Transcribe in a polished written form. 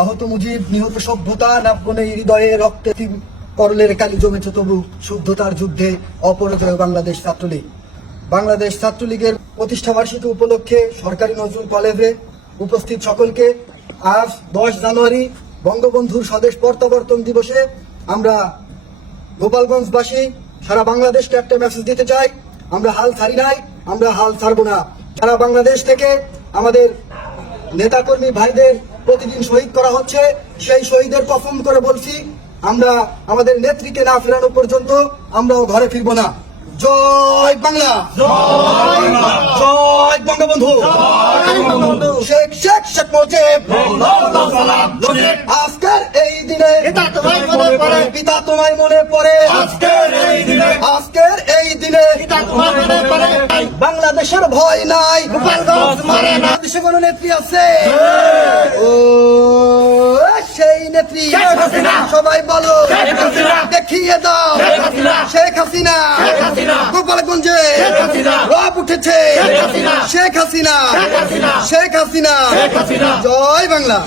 আহত মুজিব, নিহত সভ্যতা, নাপগণে হৃদয়ে রক্তে করলের কালি জমেছে তবু শুদ্ধতার যুদ্ধে অপরাজয় বাংলাদেশ ছাত্রলীগ। বাংলাদেশ ছাত্রলীগের প্রতিষ্ঠা বার্ষিকী উপলক্ষে সরকারি নজরুল কলেজে উপস্থিত সকলকে আজ 10 জানুয়ারি বঙ্গবন্ধুর স্বদেশ প্রত্যাবর্তন দিবসে আমরা গোপালগঞ্জবাসী সারা বাংলাদেশকে একটা মেসেজ দিতে চাই, আমরা হাল ছাড়ি নাই, আমরা হাল ছাড়বো না। সারা বাংলাদেশ থেকে আমাদের নেতাকর্মী ভাইদের প্রতিদিন শহীদ করা হচ্ছে, সেই শহীদের কসম করে বলছি আমরা আমাদের নেত্রীকে না ফেরানো পর্যন্ত আমরাও ঘরে ফিরবো না। জয় বাংলা, জয় বঙ্গবন্ধু, শেখ শেখ শেখ মুজিব। আজকের এই দিনে পিতা তোমায় মনে পড়ে, আজকের এই দিনে বাংলাদেশের ভয় নাই, বাংলাদেশে কোন নেত্রী আছে? ও সেই নেত্রী, সবাই বলো দেখিয়ে দাও, শেখ হাসিনা। গোপালগঞ্জে রব উঠেছে, শেখ হাসিনা, শেখ হাসিনা। জয় বাংলা।